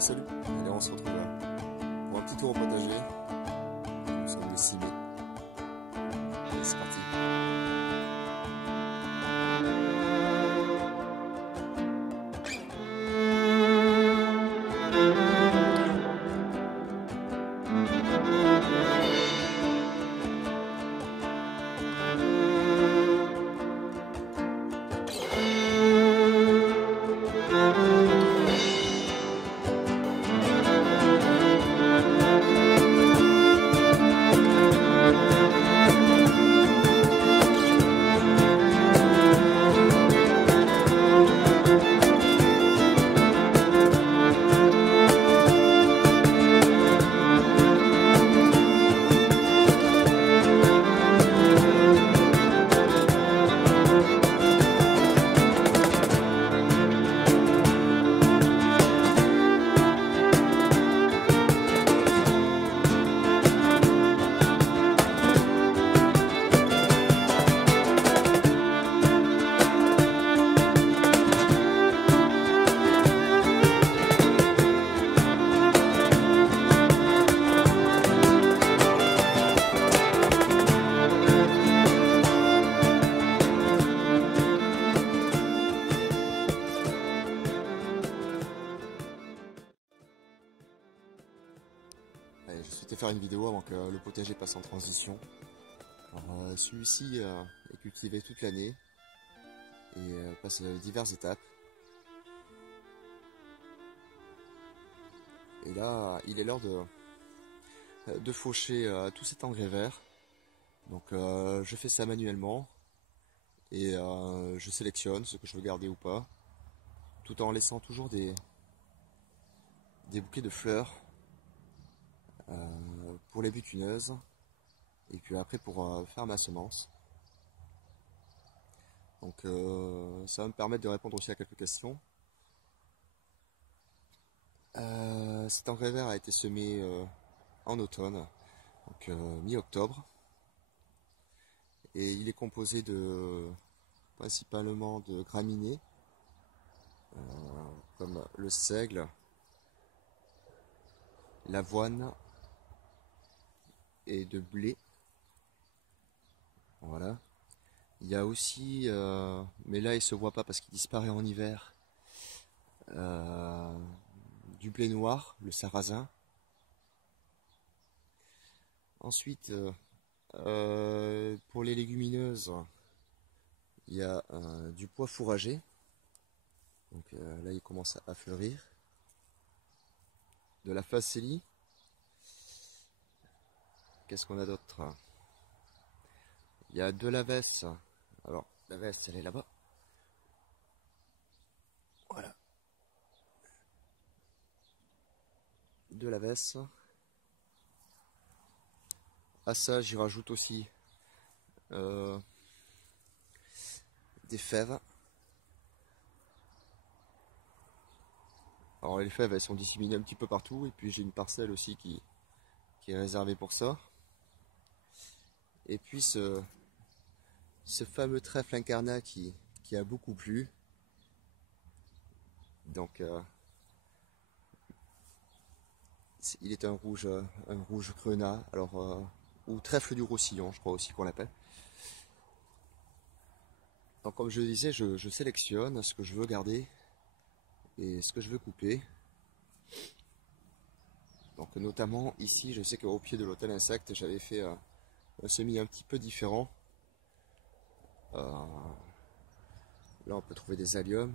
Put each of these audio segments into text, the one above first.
Allez, salut. Allez, on se retrouve là pour un petit tour au potager. Nous sommes le 6 mai. Allez, c'est parti. Allez, je souhaitais faire une vidéo avant que le potager passe en transition. Celui-ci est cultivé toute l'année et passe diverses étapes. Et là, il est l'heure de faucher tout cet engrais vert. Donc je fais ça manuellement et je sélectionne ce que je veux garder ou pas, tout en laissant toujours des bouquets de fleurs pour les butineuses et puis après pour faire ma semence. Donc ça va me permettre de répondre aussi à quelques questions. Cet engrais vert a été semé en automne, donc mi-octobre, et il est composé principalement de graminées comme le seigle, l'avoine et de blé. Voilà. Il y a aussi, mais là il se voit pas parce qu'il disparaît en hiver, du blé noir, le sarrasin. Ensuite, pour les légumineuses, il y a du pois fourragé. Donc là il commence à fleurir. De la facélie. Qu'est-ce qu'on a d'autre? Il y a de la vesse. Alors, la vesse, elle est là-bas. Voilà. De la vesse. À ça, j'y rajoute aussi des fèves. Alors, les fèves, elles sont disséminées un petit peu partout. Et puis, j'ai une parcelle aussi qui est réservée pour ça. Et puis, ce fameux trèfle incarnat qui a beaucoup plu. Donc, il est un rouge grenat, alors ou trèfle du Roussillon, je crois aussi qu'on l'appelle. Donc, comme je le disais, je sélectionne ce que je veux garder et ce que je veux couper. Donc, notamment ici, je sais qu'au pied de l'hôtel insecte, j'avais fait un semis un petit peu différent. Là, on peut trouver des alliums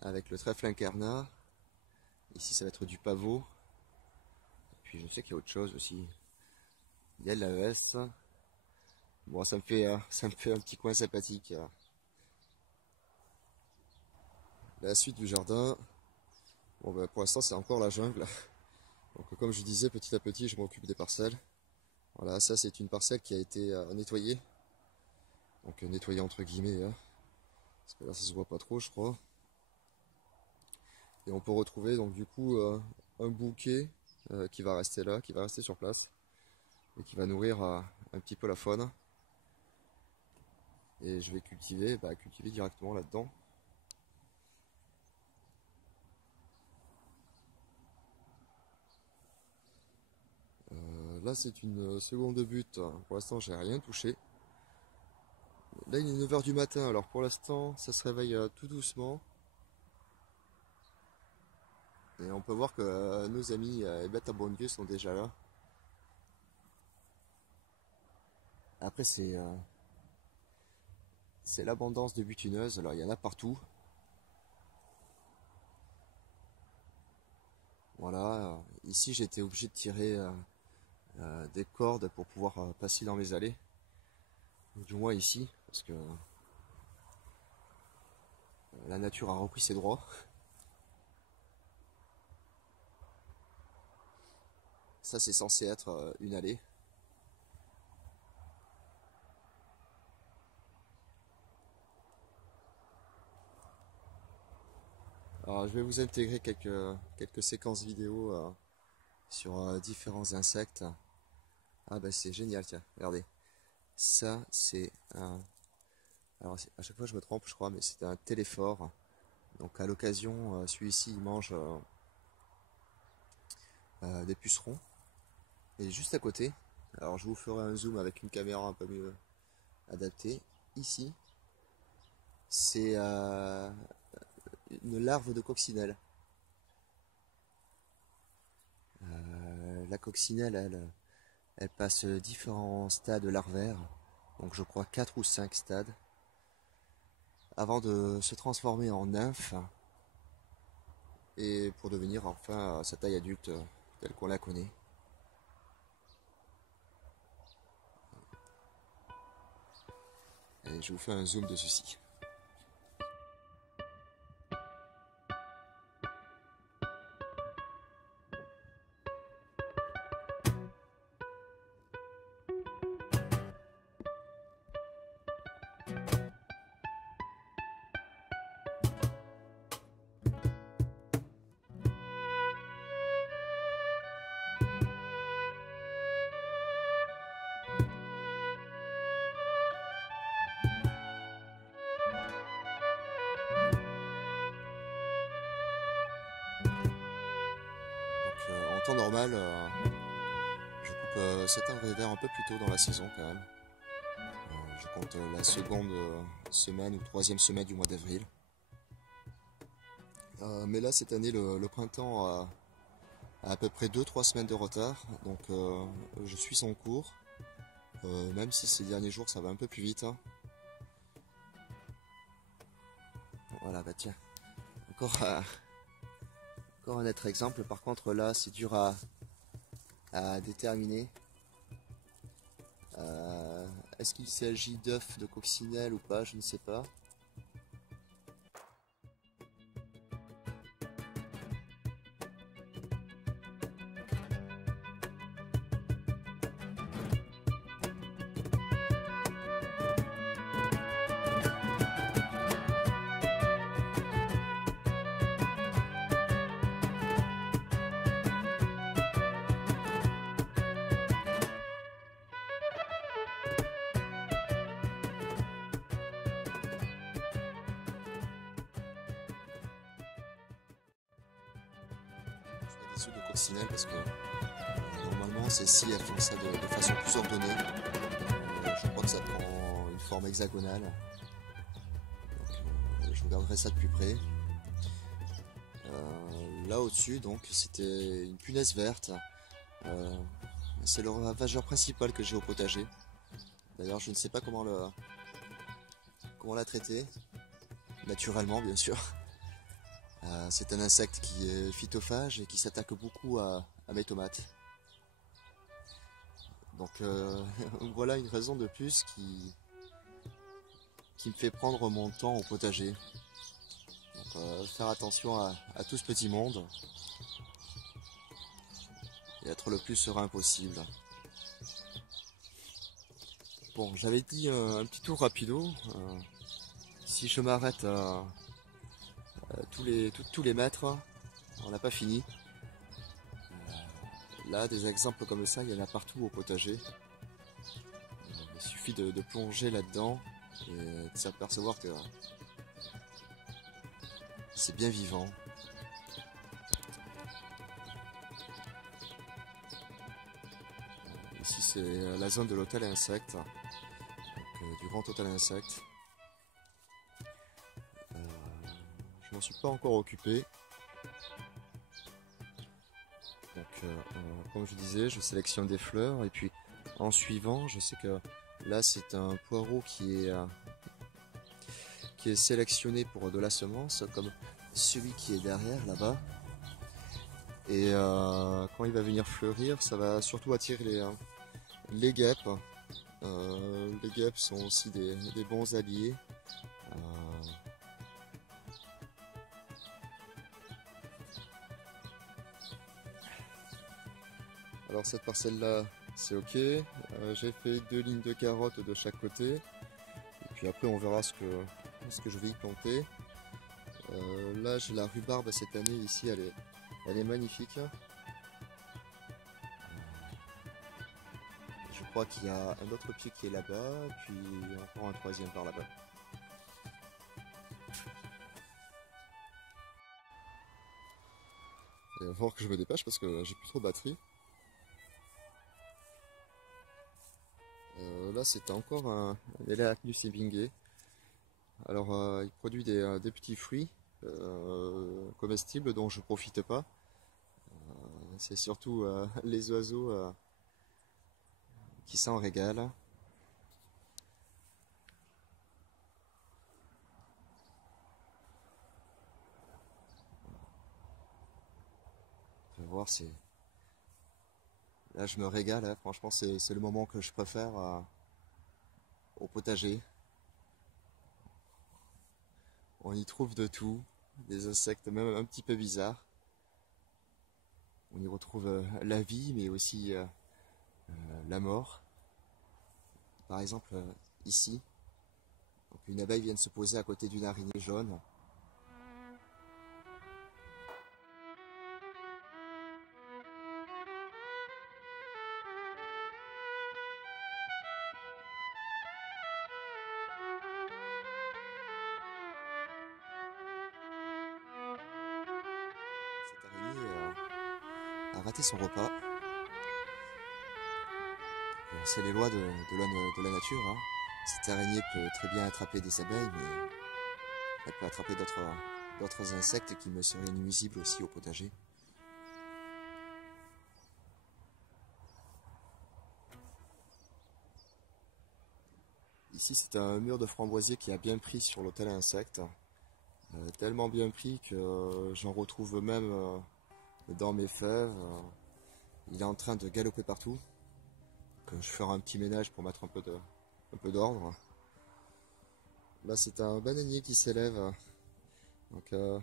avec le trèfle incarnat. Ici, ça va être du pavot. Et puis, je sais qu'il y a autre chose aussi. Il y a de la veste. Bon, ça me fait un petit coin sympathique. La suite du jardin. Bon, ben, pour l'instant, c'est encore la jungle. Donc, comme je disais, petit à petit, je m'occupe des parcelles. Voilà, ça, c'est une parcelle qui a été nettoyée. Donc, nettoyée entre guillemets. Hein, parce que là, ça se voit pas trop, je crois. Et on peut retrouver donc du coup un bouquet qui va rester là, qui va rester sur place et qui va nourrir un petit peu la faune. Et je vais cultiver directement là-dedans. Là c'est une seconde butte, pour l'instant j'ai rien touché. Là il est 9 h du matin, alors pour l'instant ça se réveille tout doucement. Et on peut voir que nos amis et bêtes à bon Dieu sont déjà là. Après c'est l'abondance de butineuses, alors il y en a partout. Voilà, ici j'ai été obligé de tirer des cordes pour pouvoir passer dans mes allées. Du moins ici, parce que la nature a repris ses droits. Ça c'est censé être une allée. Alors je vais vous intégrer quelques séquences vidéo sur différents insectes. Ah bah c'est génial, tiens, regardez. Ça c'est un... Alors à chaque fois je me trompe je crois, mais c'est un téléphore. Donc à l'occasion, celui-ci il mange des pucerons. Et juste à côté, alors je vous ferai un zoom avec une caméra un peu mieux adaptée. Ici, c'est une larve de coccinelle. La coccinelle, elle passe différents stades larvaires, donc je crois 4 ou 5 stades, avant de se transformer en nymphe et pour devenir enfin sa taille adulte telle qu'on la connaît. Et je vous fais un zoom de ceci. En temps normal, je coupe cet arbre vert un peu plus tôt dans la saison quand même. Je compte la seconde semaine ou troisième semaine du mois d'avril. Mais là cette année le printemps a à peu près 2-3 semaines de retard, donc je suis son cours, même si ces derniers jours ça va un peu plus vite. Hein. Voilà, bah tiens, encore un autre exemple. Par contre là c'est dur à déterminer. Est-ce qu'il s'agit d'œufs de coccinelle ou pas, je ne sais pas. Des œufs de coccinelle parce que normalement celles-ci elles font ça de façon plus ordonnée. Je crois que ça prend une forme hexagonale. Donc, je regarderai ça de plus près. Là au-dessus donc c'était une punaise verte. C'est le ravageur principal que j'ai au potager. D'ailleurs je ne sais pas comment la traiter. Naturellement bien sûr. C'est un insecte qui est phytophage et qui s'attaque beaucoup à mes tomates. Donc voilà une raison de plus qui me fait prendre mon temps au potager. Donc faire attention à tout ce petit monde et être le plus serein possible. Bon, j'avais dit un petit tour rapido. Si je m'arrête tous les mètres, on n'a pas fini. Là, des exemples comme ça, il y en a partout au potager. Il suffit de plonger là-dedans et de s'apercevoir que c'est bien vivant. c'est la zone de l'hôtel insecte, du grand hôtel insecte. Je m'en suis pas encore occupé. Donc, comme je disais, je sélectionne des fleurs et puis en suivant, je sais que là c'est un poireau qui est sélectionné pour de la semence, comme celui qui est derrière là-bas. Et quand il va venir fleurir, ça va surtout attirer les guêpes. Les guêpes sont aussi des bons alliés. Alors cette parcelle-là, c'est ok. J'ai fait 2 lignes de carottes de chaque côté. Et puis après, on verra ce que je vais y planter. Là, j'ai la rhubarbe cette année ici, elle est magnifique. Je crois qu'il y a un autre pied qui est là-bas, puis encore un troisième par là-bas. Il va falloir que je me dépêche parce que j'ai plus trop de batterie. Là, c'était encore un Elaeachnus ebingae. Alors, il produit des petits fruits comestibles dont je profite pas. C'est surtout les oiseaux qui s'en régalent. On va voir, là je me régale, hein. Franchement c'est le moment que je préfère au potager. On y trouve de tout, des insectes même un petit peu bizarres. On y retrouve la vie mais aussi la mort. Par exemple ici, donc une abeille vient de se poser à côté d'une araignée jaune. Cette araignée a raté son repas. C'est les lois de la nature, hein. Cette araignée peut très bien attraper des abeilles, mais elle peut attraper d'autres insectes qui me seraient nuisibles aussi au potager. Ici, c'est un mur de framboisier qui a bien pris sur l'hôtel insecte. Tellement bien pris que j'en retrouve même dans mes fèves. Il est en train de galoper partout. Donc, je ferai un petit ménage pour mettre un peu d'ordre. Là, c'est un bananier qui s'élève. Donc, un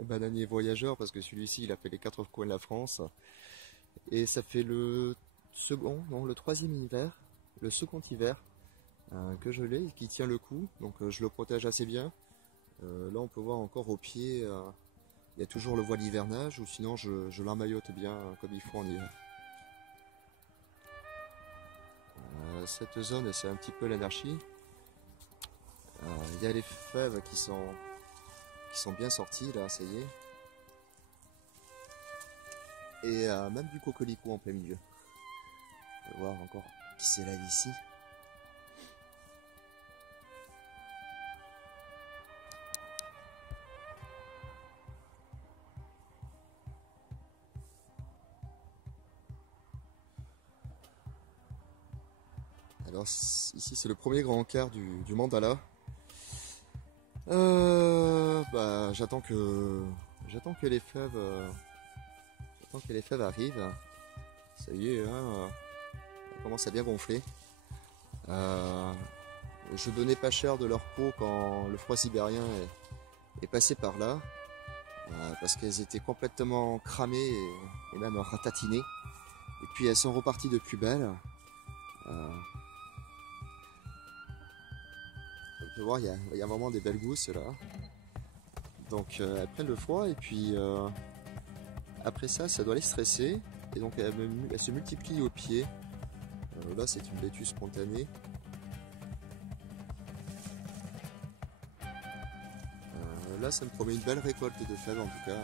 bananier voyageur, parce que celui-ci, il a fait les 4 coins de la France. Et ça fait le troisième hiver, le second hiver que je l'ai, qui tient le coup. Donc, je le protège assez bien. Là, on peut voir encore au pied, il y a toujours le voile d'hivernage, ou sinon, je l'emmaillote bien comme il faut en hiver. Cette zone, c'est un petit peu l'anarchie. Il y a les fèves qui sont bien sorties, là, ça y est. Et même du coquelicot en plein milieu. On peut voir encore qui s'élève ici. Alors ici c'est le premier grand quart du mandala. J'attends que les fèves arrivent. Ça y est, hein, elles commencent à bien gonfler. Je donnais pas cher de leur peau quand le froid sibérien est passé par là, parce qu'elles étaient complètement cramées et même ratatinées. Et puis elles sont reparties de plus belle. On peut voir, il y a vraiment des belles gousses là. Donc elles prennent le froid et puis après ça doit les stresser. Et donc elles se multiplient au pied. Là c'est une laitue spontanée. Là ça me promet une belle récolte de fèves en tout cas.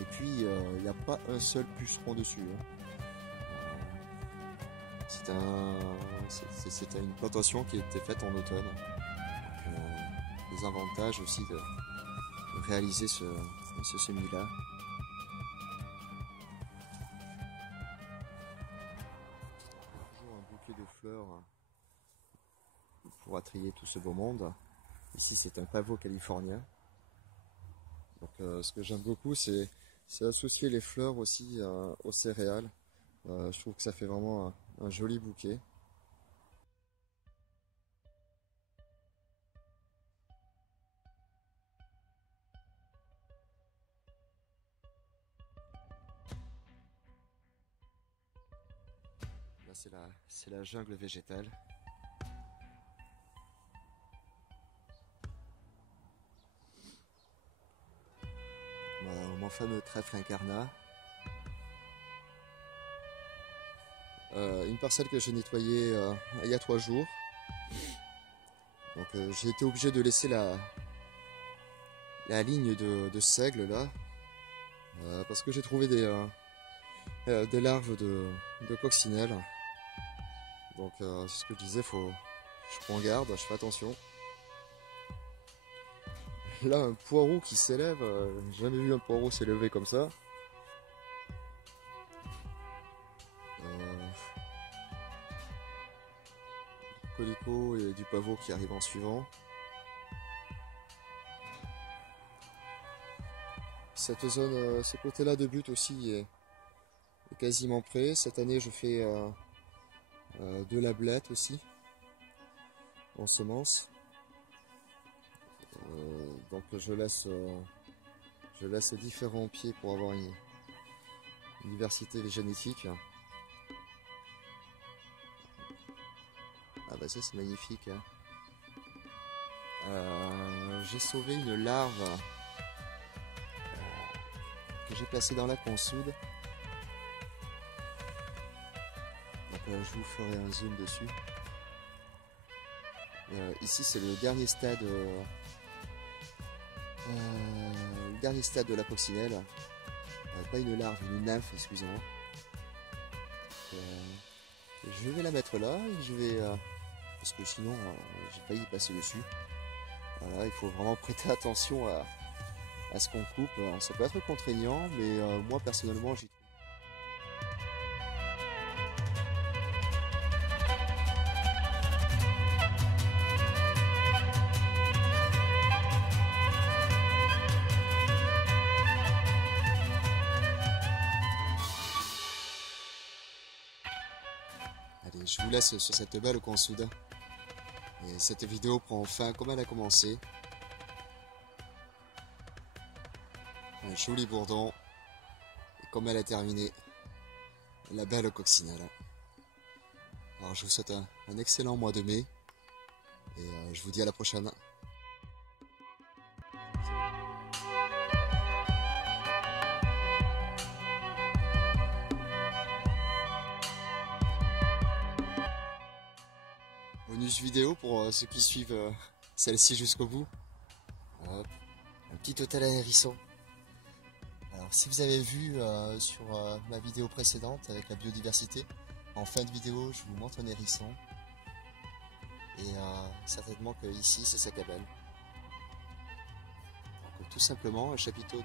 Et puis il n'y a pas un seul puceron dessus, hein. c'était une plantation qui était faite en automne. Donc, les avantages aussi de réaliser ce semis-là. Toujours un bouquet de fleurs pour attrayer tout ce beau monde. Ici c'est un pavot californien. Donc ce que j'aime beaucoup c'est associer les fleurs aussi aux céréales. Je trouve que ça fait vraiment un joli bouquet. Là c'est la jungle végétale. Mon fameux trèfle incarnat. Une parcelle que j'ai nettoyée il y a 3 jours. Donc j'ai été obligé de laisser la ligne de seigle là. Parce que j'ai trouvé des larves de coccinelle. Donc c'est ce que je disais, je prends garde, je fais attention. Là, un poireau qui s'élève, j'ai jamais vu un poireau s'élever comme ça. Du colicot et du pavot qui arrive en suivant. Cette zone, ce côté-là de butte aussi est quasiment prêt. Cette année, je fais de la blette aussi, en semences. Donc je laisse différents pieds pour avoir une diversité génétique. Ah bah ça c'est magnifique. J'ai sauvé une larve que j'ai placée dans la consoude. Donc je vous ferai un zoom dessus. Ici c'est le dernier stade. Le dernier stade de la coccinelle, pas une larve, une nymphe, excusez-moi. Je vais la mettre là, et je vais, parce que sinon j'ai failli passer dessus. Voilà, il faut vraiment prêter attention à ce qu'on coupe. Ça peut être contraignant, mais moi personnellement j'y trouve. Allez, je vous laisse sur cette belle consoude. Et cette vidéo prend fin comme elle a commencé. Un joli bourdon. Et comme elle a terminé, la belle coccinelle. Alors je vous souhaite un excellent mois de mai. Et je vous dis à la prochaine. Bonus vidéo pour ceux qui suivent celle-ci jusqu'au bout. Hop, un petit hôtel à hérissons. Alors si vous avez vu sur ma vidéo précédente avec la biodiversité, en fin de vidéo je vous montre un hérisson. Et certainement que ici c'est sa cabane. Donc, tout simplement un chapiteau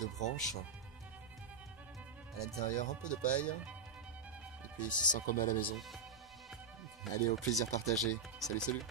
de branches. À l'intérieur un peu de paille. Et puis il se sent comme à la maison. Allez, au plaisir partagé. Salut, salut.